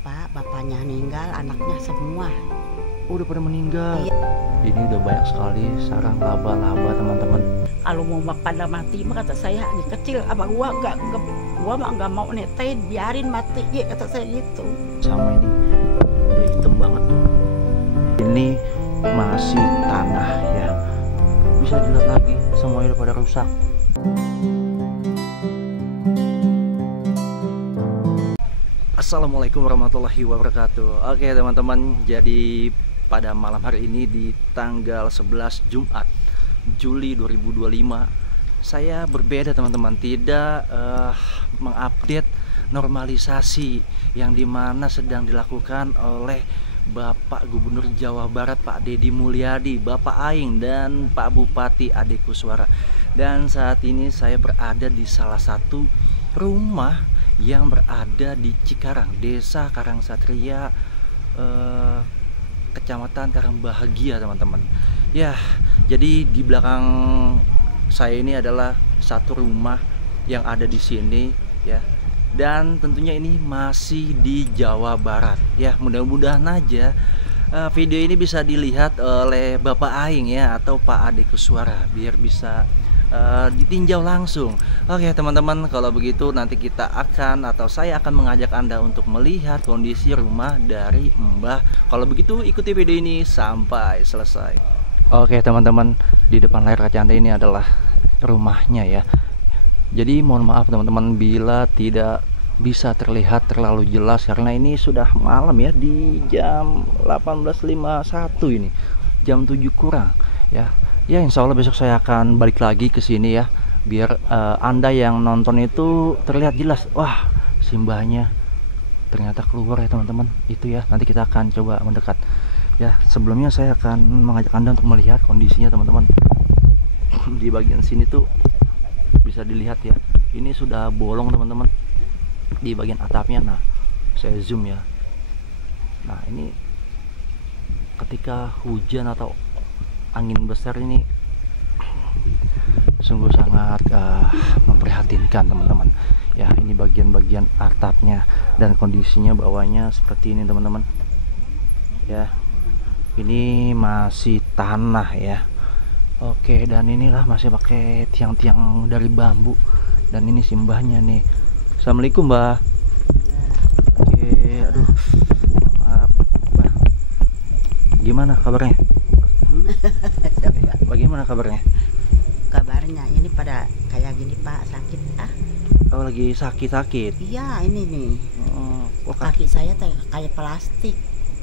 Pak, bapaknya meninggal, anaknya semua. Oh, udah pada meninggal. Iya. Ini udah banyak sekali sarang laba-laba, teman-teman. Kalau mau pada mati mah kata saya ini kecil, apa gua nggak mau netain, biarin mati ya kata saya gitu. Sama ini udah hitam banget tuh. Ini masih tanah ya. Bisa dilihat lagi, semuanya udah pada rusak. Assalamualaikum warahmatullahi wabarakatuh. Oke teman-teman, jadi pada malam hari ini di tanggal 11 Jumat Juli 2025 saya berbeda teman-teman, tidak mengupdate normalisasi yang dimana sedang dilakukan oleh Bapak Gubernur Jawa Barat Pak Deddy Mulyadi, Bapak Aing, dan Pak Bupati Ade Kuswara. Dan saat ini saya berada di salah satu rumah yang berada di Cikarang, Desa Karangsatria, Kecamatan Karangbahagia, teman-teman. Ya, jadi di belakang saya ini adalah satu rumah yang ada di sini, ya. Dan tentunya ini masih di Jawa Barat. Ya, mudah-mudahan aja video ini bisa dilihat oleh Bapak Aing ya atau Pak Ade Kuswara biar bisa ditinjau langsung. Oke teman-teman, kalau begitu nanti kita akan atau saya akan mengajak Anda untuk melihat kondisi rumah dari Mbah. Kalau begitu ikuti video ini sampai selesai. Oke teman-teman, di depan layar kaca Anda ini adalah rumahnya ya. Jadi mohon maaf teman-teman bila tidak bisa terlihat terlalu jelas karena ini sudah malam ya, di jam 18.51 ini, jam 7 kurang ya. Ya insya Allah besok saya akan balik lagi ke sini ya, biar Anda yang nonton itu terlihat jelas. Wah, simbahnya ternyata keluar ya teman-teman. Itu ya, nanti kita akan coba mendekat. Ya, sebelumnya saya akan mengajak Anda untuk melihat kondisinya teman-teman. Di bagian sini tuh bisa dilihat ya, ini sudah bolong teman-teman di bagian atapnya. Nah, saya zoom ya. Nah, ini ketika hujan atau angin besar ini sungguh sangat memprihatinkan teman-teman ya. Ini bagian-bagian atapnya dan kondisinya bawahnya seperti ini teman-teman ya. Ini masih tanah ya. Oke, dan inilah masih pakai tiang-tiang dari bambu. Dan ini simbahnya nih. Assalamualaikum Mbah. Oke, aduh maaf Mbah, gimana kabarnya? Bagaimana kabarnya? Kabarnya ini pada kayak gini Pak, sakit ah. Oh, lagi sakit-sakit. Iya ini nih. Oh, Kaki saya teh kayak plastik.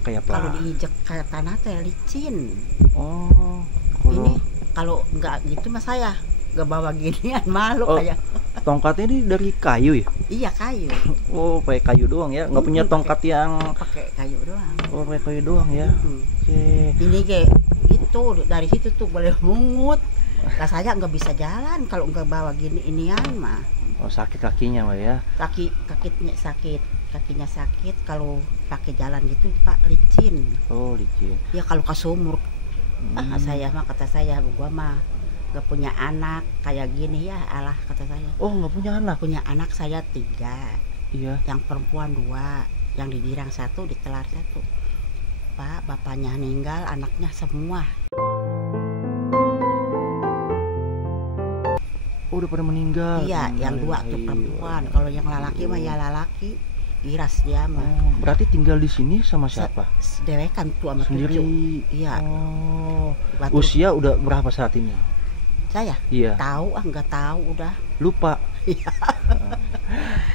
kayak Kalau apa? diinjek kayak tanah teh licin. Oh, Ini kalau nggak gitu mas saya nggak bawa ginian, malu kayak. Tongkatnya ini dari kayu ya? Iya kayu. Oh, pakai kayu doang ya? Nggak punya tongkat yang? Pakai kayu doang. Oh, pakai kayu doang ya? Oke. Ini kayak itu dari situ tuh boleh mungut. Lah saya nggak bisa jalan kalau nggak bawa gini inian mah. Oh, sakit kakinya Mbak ya? Kakinya sakit kalau pakai jalan gitu Pak, licin. Oh, licin. Ya kalau ke sumur. Saya mah kata saya, gua mah nggak punya anak kayak gini ya, alah kata saya. Oh, nggak punya anak? Punya anak saya 3. Iya. Yang perempuan 2, yang di Dirang 1, di Telar 1. Pak, bapaknya meninggal, anaknya semua. Oh, udah pada meninggal. Iya, yang 2 tuh perempuan. Kalau yang lelaki mah ya lelaki, giras dia mah. Oh, berarti tinggal di sini sama siapa? Dewekan tuh sama Sendiri. cucu. Iya. Oh. Batu. Usia udah berapa saat ini? Saya? Iya. Tahu nggak tahu udah. Lupa. Iya.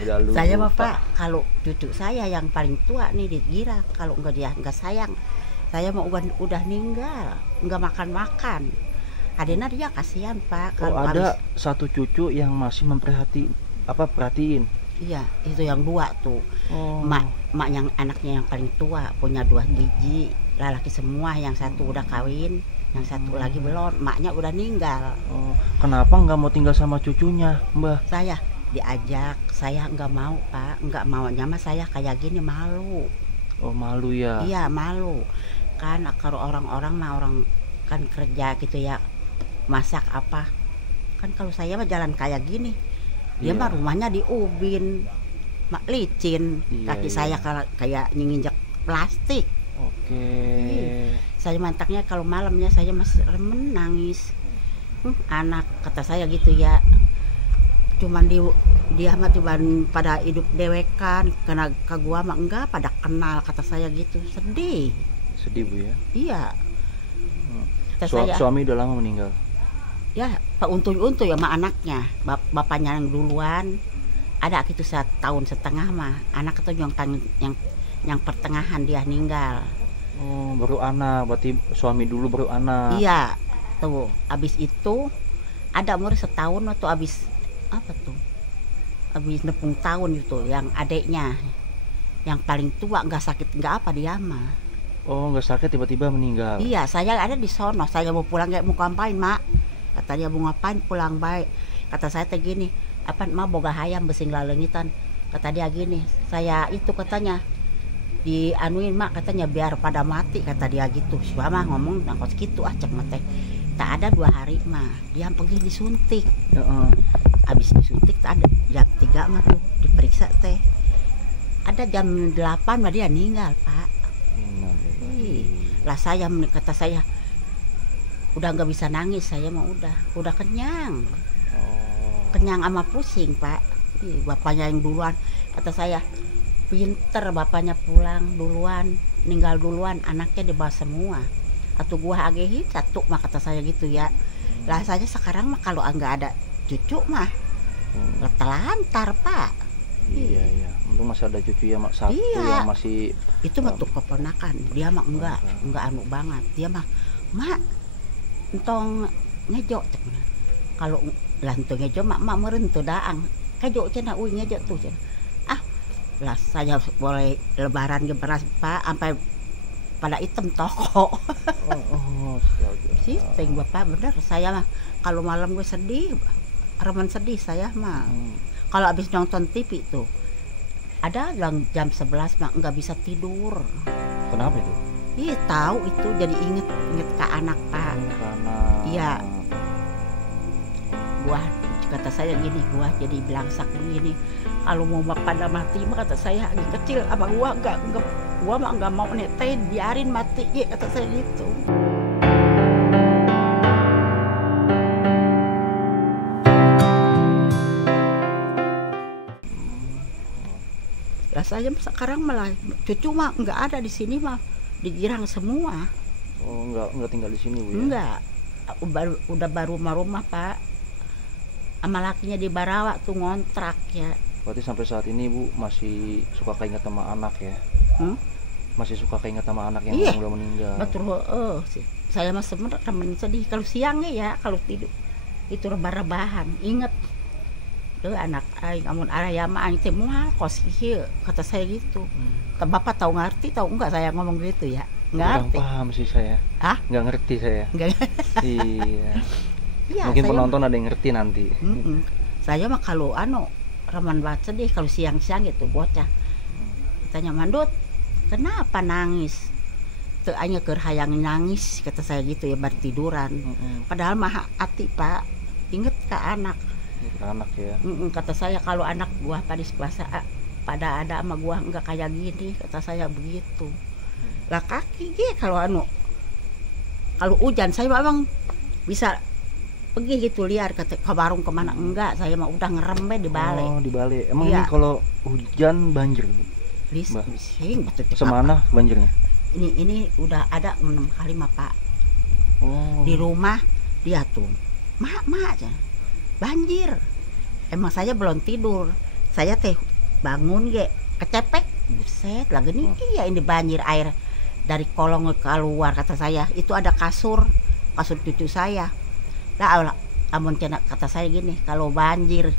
Udah lupa. Saya mah Pak, kalau cucu saya yang paling tua nih di Gira, kalau nggak dia nggak sayang, saya mau udah meninggal, nggak makan. Adena dia kasihan Pak. Oh, ada satu cucu yang masih perhatiin. Iya, itu yang 2 tuh. Oh. Mak yang anaknya yang paling tua punya 2 biji, laki semua, yang 1 udah kawin, yang 1 lagi belum, maknya udah meninggal. Oh, kenapa nggak mau tinggal sama cucunya, Mbah? Saya diajak, saya nggak mau Pak, nggak maunya mah saya kayak gini malu. Oh, malu ya? Iya malu, kan kalau orang-orang mah orang kan kerja gitu ya, masak apa, kan kalau saya mah jalan kayak gini, dia mah rumahnya di Ubin, mak licin. Iya, Kaki iya. saya kayak nginjek plastik. Oke. Saya mantaknya kalau malamnya saya masih remen nangis. Anak kata saya gitu ya. Cuman dia mah cuman pada hidup dewekan, karena ke gua mah enggak pada kenal, kata saya gitu. Sedih. Sedih Bu ya. Iya. Kata saya, Suami udah lama meninggal. ya Pak Untuy-untuy sama anaknya, bapaknya yang duluan. Ada gitu 1,5 tahun mah. Anak itu yang pertengahan dia meninggal. Oh, baru anak. Berarti suami dulu baru anak. Iya. Tuh, abis itu ada umur 1 tahun waktu abis apa tuh? Abis 60 tahun itu yang adeknya. Yang paling tua nggak sakit nggak apa dia mah. Oh, nggak sakit tiba-tiba meninggal. Iya, saya ada di sono. Saya mau pulang kayak mau ngapain, Mak? Kata dia mau ngapain pulang baik. Kata saya teh gini, apa Mak boga hayam besing lalengitan. Kata dia gini, saya itu katanya dianuin Mak katanya biar pada mati kata dia gitu. Siapa mah ngomong nangkos gitu cek mah teh. Tak ada 2 hari mah dia pergi disuntik. Habis disuntik tak ada jam 3 mah tuh diperiksa teh. Ada jam 8 mah dia meninggal, Pak. Lah saya kata saya udah nggak bisa nangis, saya mah udah kenyang. Kenyang sama pusing, Pak. Bapaknya yang duluan kata saya pinter, bapaknya pulang duluan, meninggal duluan, anaknya dibawa semua. Atau gua agehin 1 mah kata saya gitu ya. Lah saya sekarang mah kalau nggak ada cucu mah telantar, Pak. Iya, iya. Untung masih ada cucu ya, Mak. 1 Iya. yang masih Itu mah tuh keponakan. Dia mah enggak anu banget. Dia mah, Mak, entong ngejo. Kalau lah entong ngejo mak meureun teu daang. Kejo cenah uy ngejo tuh cenah. Lah saya boleh lebaran ge beras, Pak, sampai pada hitam toko. Sih, Bapak bener. Saya mah kalau malam gue sedih, remen sedih saya mah. Kalau habis nonton TV tuh, ada jam 11 mah nggak bisa tidur. Kenapa itu? Iya tahu itu jadi inget ke anak, Pak. Karena Iya. Gua kata saya gini, gua jadi belangsak begini. Kalau mau pada mati mah kata saya lagi kecil, abang gua gua mah nggak mau netain, biarin mati ya kata saya gitu. Lah saya sekarang malah cucu mah nggak ada di sini mah, di Girang semua. Oh, nggak tinggal di sini, Bu ya? Enggak, udah baru rumah, Pak. Sama lakinya di Barawa tuh ngontrak ya. Berarti sampai saat ini Bu masih suka keinget sama anak ya? Masih suka keinget sama anak yang Iya, udah meninggal? Betul, saya mah sebenarnya sedih kalau siangnya ya, kalau tidur itu rebah-rebahan, inget tuh anak aing amun araya mah aing teh moal kos ieu kata saya gitu. Bapak tahu ngerti tahu enggak saya ngomong gitu ya? Kurang Ngerti. paham sih saya. Nggak ngerti saya. Enggak. Iya. Iya, Mungkin saya penonton ada yang ngerti nanti. Saya mah kalau reman banget sedih kalau siang-siang gitu bocah. Tanya Mandut, kenapa nangis? Teu anya keur hayang nangis kata saya gitu ya bar tiduran. Padahal mah hati, Pak. Inget ke anak. Anak ya. Kata saya kalau anak gua pada puasa pada ada sama gua enggak kayak gini kata saya begitu. Lah kaki ge kalau kalau hujan saya memang bisa pergi gitu liar ke warung kemana enggak, saya mah udah ngerem di bale. Oh, di bale. Emang iya. Ini kalau hujan banjir, Bu? Bising betul. Semana banjirnya? Ini udah ada 6 kali mah, Pak. Oh. Di rumah dia tuh mak aja banjir. Emang saya belum tidur. Saya teh bangun ge kecepek. Buset, lah gini iya ini banjir air dari kolong keluar kata saya. Itu ada kasur cucu saya. Lah amun cenah kata saya gini, kalau banjir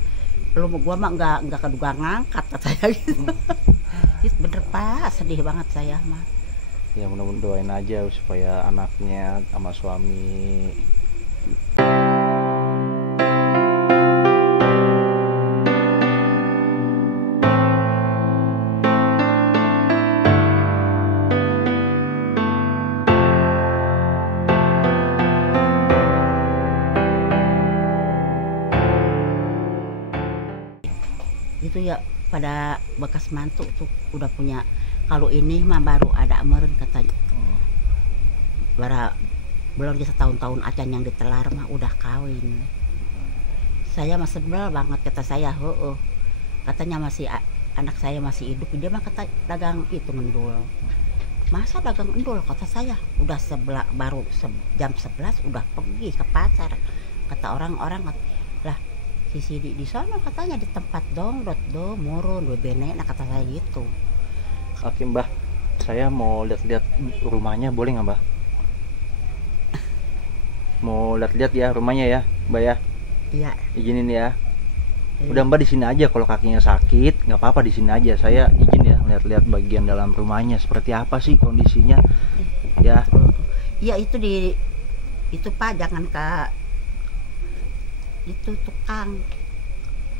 lu gua mah enggak keduga ngangkat kata saya gitu. Itu bener, Pak, sedih banget saya mah. Ya mudah-mudahan doain aja supaya anaknya sama suami itu ya pada bekas mantu tuh udah punya. Kalau ini mah baru ada meren katanya. Belum aja setahun-tahun acan yang ditelar mah udah kawin. Saya mah sebel banget kata saya, heeh. Katanya masih anak saya masih hidup, dia mah kata dagang itu ngendul. Masa dagang endul kata saya, udah jam 11 udah pergi ke pasar. Kata orang-orang lah si Sidi di sana katanya di tempat dongdot do murun we bene, nah kata saya gitu. Oke Mbah, saya mau lihat-lihat rumahnya boleh nggak Mbah? Mau lihat-lihat ya rumahnya ya Mbak ya? Iya. Izinin ya. Udah Mbak di sini aja, kalau kakinya sakit nggak apa-apa di sini aja. Saya izin ya lihat-lihat bagian dalam rumahnya seperti apa sih kondisinya ya. Iya itu Pak, jangan ke itu tukang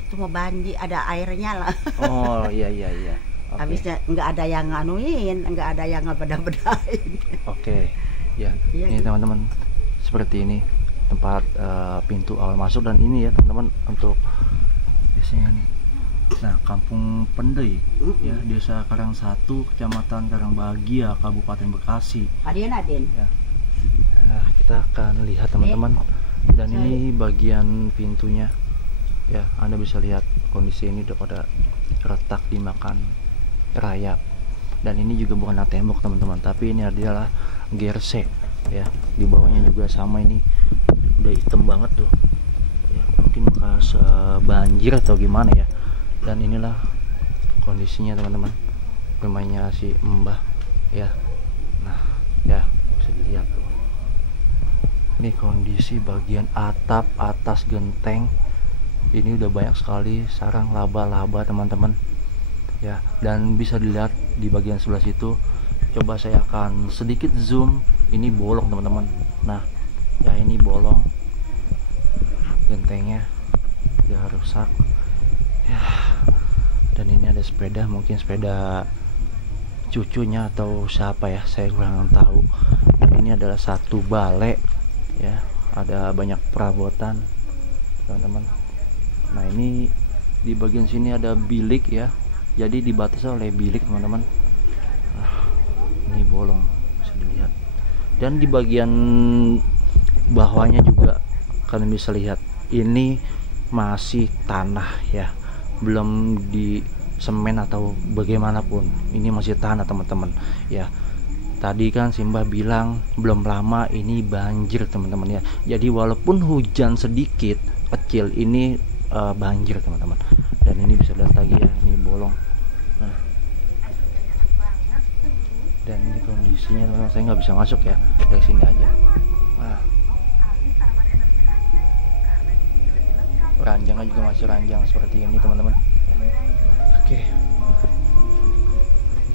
itu mau banjir ada airnya lah. Oh iya. Okay. Habisnya nggak ada yang nganuin, nggak ada yang ngebeda-bedain. Oke. Ya. Iya, ini gitu. teman-teman seperti ini tempat pintu awal masuk, dan ini ya teman-teman untuk biasanya nih. Nah, Kampung Pendei ya, Desa Karang 1, Kecamatan Karangbahagia, Kabupaten Bekasi. Adin. Ya. Nah, kita akan lihat teman-teman. Dan ini bagian pintunya. Ya, Anda bisa lihat kondisi ini udah pada retak dimakan rayap. Dan ini juga bukan tembok teman-teman, tapi ini adalah gerse ya. Di bawahnya juga sama, ini udah hitam banget tuh. Ya, mungkin bekas banjir atau gimana ya. Dan inilah kondisinya teman-teman, rumahnya si Mbah ya. Nah ya, bisa dilihat tuh. Ini kondisi bagian atap atas genteng. Ini udah banyak sekali sarang laba-laba teman-teman ya. Dan bisa dilihat di bagian sebelah situ. Coba saya akan sedikit zoom. Ini bolong teman-teman. Nah ya, ini bolong, gentengnya udah rusak ya. Dan ini ada sepeda, mungkin sepeda cucunya atau siapa ya, saya kurang tahu. Dan ini adalah satu balai ya, ada banyak perabotan teman-teman. Nah ini di bagian sini ada bilik ya, jadi dibatasi oleh bilik teman-teman. Nah, ini bolong bisa dilihat. Dan di bagian bawahnya juga kalian bisa lihat, ini masih tanah ya, belum di semen atau bagaimanapun. Ini masih tanah teman-teman ya. Tadi kan Simbah bilang belum lama ini banjir teman-teman ya. Jadi walaupun hujan sedikit kecil, ini banjir teman-teman. Dan ini bisa lihat lagi ya, ini bolong. Nah, dan ini kondisinya teman-teman, saya nggak bisa masuk ya, dari sini aja. Nah, ranjangnya juga masih ranjang seperti ini teman-teman. Oke,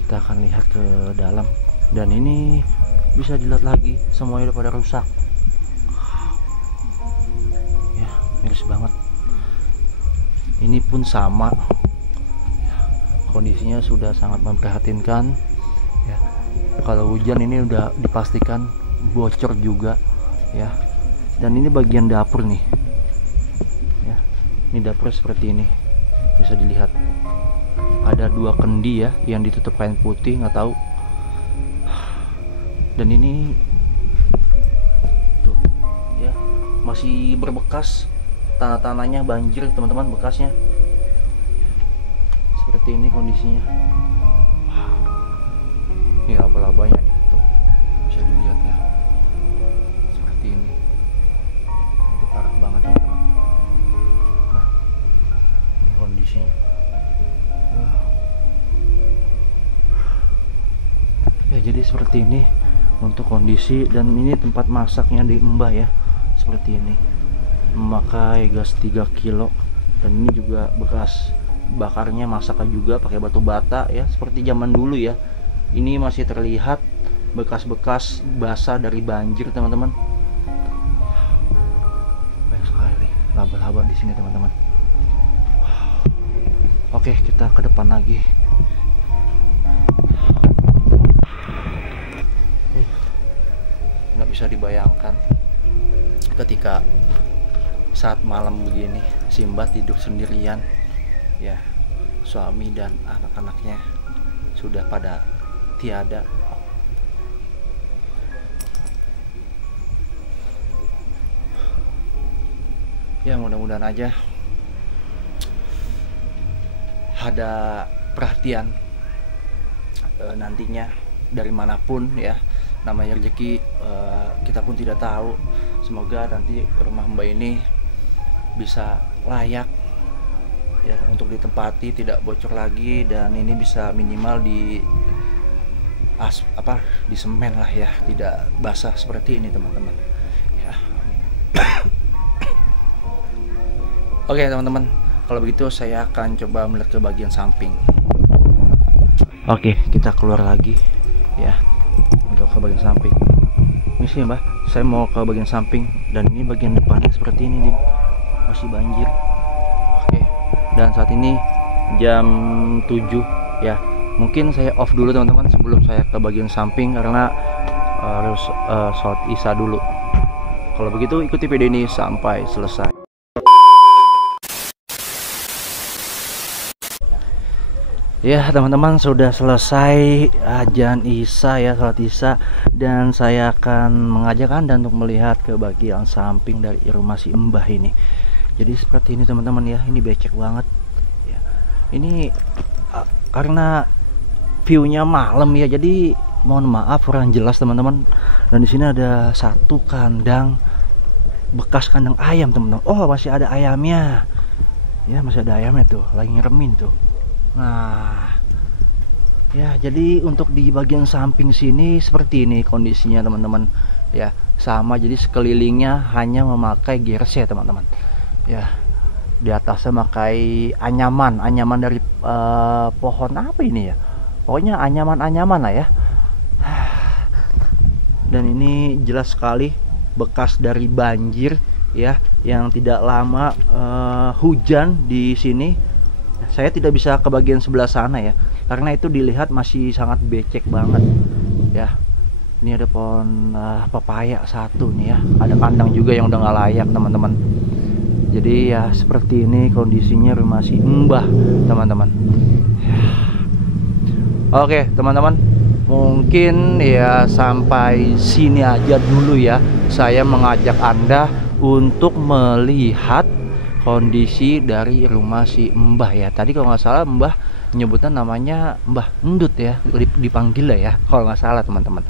kita akan lihat ke dalam. Dan ini bisa dilihat lagi, semuanya udah pada rusak ya, miris banget. Ini pun sama ya, kondisinya sudah sangat memprihatinkan ya. Kalau hujan ini udah dipastikan bocor juga ya. Dan ini bagian dapur nih ya, ini dapur seperti ini, bisa dilihat ada 2 kendi ya yang ditutup kain putih, nggak tahu. Dan ini tuh ya, masih berbekas, tanah-tanahnya banjir teman-teman, bekasnya seperti ini kondisinya. Ini laba-labanya nih tuh, bisa dilihat ya, seperti ini. Itu parah banget teman-teman. Nah ini kondisinya ya, jadi seperti ini untuk kondisi. Dan ini tempat masaknya di Mbah ya, seperti ini, memakai gas 3 kilo. Dan ini juga bekas bakarnya, masaknya juga pakai batu bata ya, seperti zaman dulu ya. Ini masih terlihat bekas-bekas basah dari banjir teman-teman. Banyak sekali laba-laba di sini teman-teman. Oke, kita ke depan lagi. Nggak bisa dibayangkan ketika saat malam begini Simbah tidur sendirian ya. suami dan anak-anaknya sudah pada tiada. Ya mudah-mudahan aja ada perhatian nantinya dari manapun ya. Namanya rezeki kita pun tidak tahu. Semoga nanti rumah Mbak ini bisa layak ya untuk ditempati, tidak bocor lagi, dan ini bisa minimal di di semen lah ya, tidak basah seperti ini teman-teman ya. Oke teman-teman, kalau begitu saya akan coba melihat ke bagian samping. Oke, kita keluar lagi ya untuk ke bagian samping. Ini sih Mbak, saya mau ke bagian samping, dan ini bagian depannya seperti ini nih, masih banjir. Oke, dan saat ini jam 7 ya. Mungkin saya off dulu teman-teman sebelum saya ke bagian samping, karena harus sholat isya dulu. Kalau begitu ikuti video ini sampai selesai. Ya teman-teman, sudah selesai azan isya ya, sholat isya, dan saya akan mengajak Anda untuk melihat ke bagian samping dari rumah si Mbah ini. Jadi seperti ini teman-teman ya, ini becek banget ya. Ini karena view-nya malam ya, jadi mohon maaf kurang jelas teman-teman. Dan di sini ada satu kandang, bekas kandang ayam teman-teman. Oh, masih ada ayamnya ya, masih ada ayamnya tuh, lagi ngeremin tuh. Nah ya, jadi untuk di bagian samping sini seperti ini kondisinya teman-teman ya, sama. Jadi sekelilingnya hanya memakai GRC teman-teman ya. Di atasnya memakai anyaman dari pohon apa ini ya, pokoknya anyaman lah ya. Dan ini jelas sekali bekas dari banjir ya, yang tidak lama hujan di sini. Saya tidak bisa ke bagian sebelah sana ya, karena itu dilihat masih sangat becek banget ya. Ini ada pohon pepaya satu nih ya, ada kandang juga yang udah nggak layak teman-teman. Jadi ya seperti ini kondisinya rumah si Mbah teman-teman. Oke teman-teman, mungkin ya sampai sini aja dulu ya. Saya mengajak Anda untuk melihat kondisi dari rumah si Mbah ya. Tadi kalau nggak salah Mbah nyebutnya namanya Mbah Endut ya, dipanggil lah ya kalau nggak salah teman-teman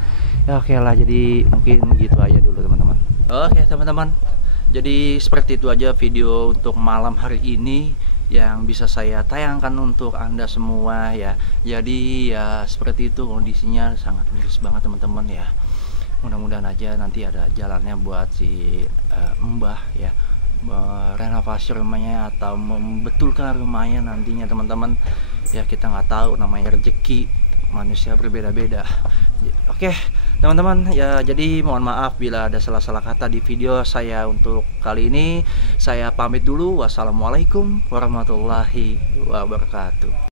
ya. Oke lah, jadi mungkin gitu aja dulu teman-teman. Oke teman-teman, jadi seperti itu aja video untuk malam hari ini yang bisa saya tayangkan untuk Anda semua ya. Jadi ya seperti itu kondisinya, sangat miris banget teman-teman ya. Mudah-mudahan aja nanti ada jalannya buat si Mbah ya, renovasi rumahnya atau membetulkan rumahnya nantinya teman-teman ya. Kita nggak tahu, namanya rezeki manusia berbeda-beda. Oke teman-teman ya, jadi mohon maaf bila ada salah-salah kata di video saya untuk kali ini. Saya pamit dulu, wassalamualaikum warahmatullahi wabarakatuh.